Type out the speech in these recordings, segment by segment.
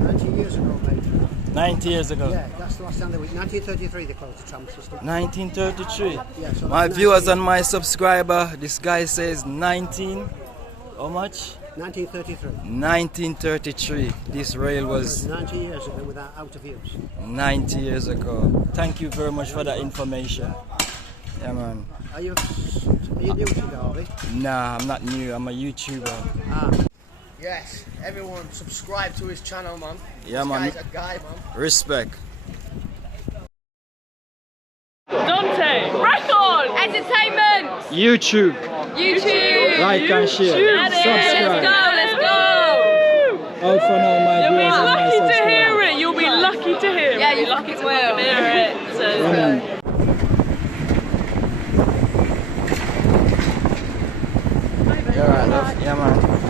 90 years ago, mate. 90 years ago. Yeah, that's the last time they were. 1933 they closed the tram system. 1933. Yeah, so My that's viewers 19 and my subscriber, this guy says 19. How much? 1933. 1933. This rail was 90 years ago without out of use. 90 years ago. Thank you very much for that information. Yeah, man. Are you new to Derby? Nah, I'm not new. I'm a YouTuber. Ah. Yes, everyone subscribe to his channel, man. Yeah, this man. guy's a guy, man. Respect. Dante, record, Entertainment! YouTube. YouTube! Like and share. Subscribe. Let's go! Out for now, my You'll be viewers and my lucky to subscribers. hear it. You'll be lucky to hear it. Yeah, you You'll be lucky to will. hear it. So, Yeah, man. Yeah, right, love. Yeah, man.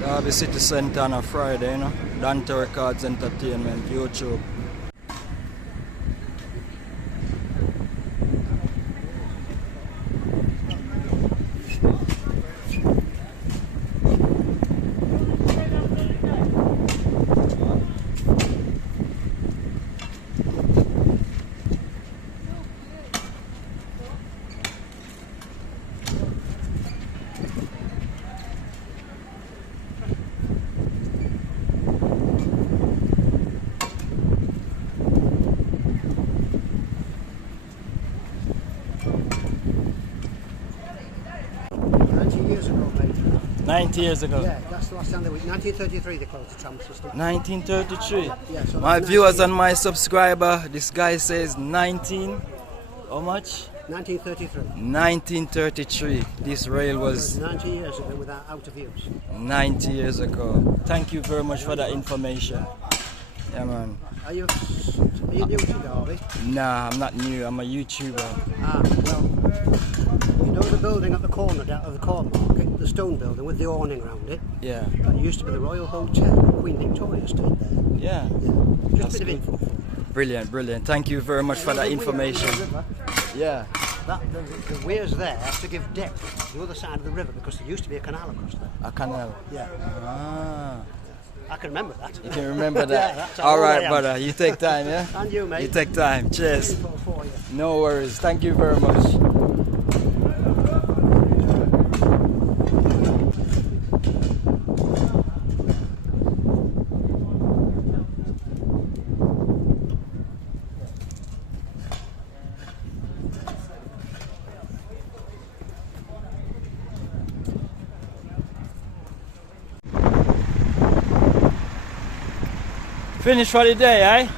Derby City Centre on a Friday, you know. Dante Records Entertainment, YouTube. Years ago, mate. 90 years ago. Yeah, that's the last time they were. 1933 they closed the tram system. 1933. Yeah, so My that's viewers and my subscriber, this guy says 19. How much? 1933. 1933. This rail It was was 90 years ago without out of use. 90 years ago. Thank you very much for that information. Yeah, man. Are you new to Derby? Nah, I'm not new. I'm a YouTuber. Ah, well, you know the building at the corner down of the corn market, the stone building with the awning around it? Yeah. That used to be the Royal Hotel. Queen Victoria stayed there. Yeah. Yeah. That's Just a bit of good. info. Brilliant, brilliant. Thank you very much for that information. Yeah. The weirs there to give depth to the other side of the river because there used to be a canal across there. A canal. Yeah. Ah. I can remember that. You can remember that. Yeah, that's how All old I right, am. brother. You take time, yeah? And you, mate. You take time. Cheers. Info for you. No worries. Thank you very much. Finish for the day, eh?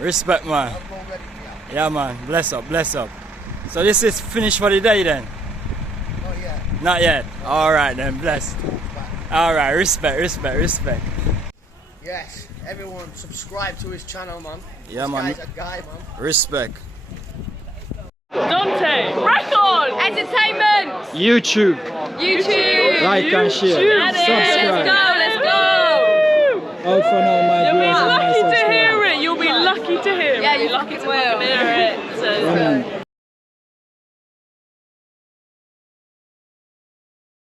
Respect, man. Yeah, man. Bless up, bless up. So this is finished for the day then? Not yet. Not yet. All right then, blessed. All right, respect, respect, respect. Yes, everyone subscribe to his channel, man. Yeah, this man. guy's a guy, man. Respect. Dante, record! Entertainment! YouTube. YouTube! Like and share. That is. Subscribe. Let's go, let's go! All for now, my You'll be viewers and my lucky to hear subscribers. it. Yeah, you'll you be lucky fucking to will. fucking hear it. So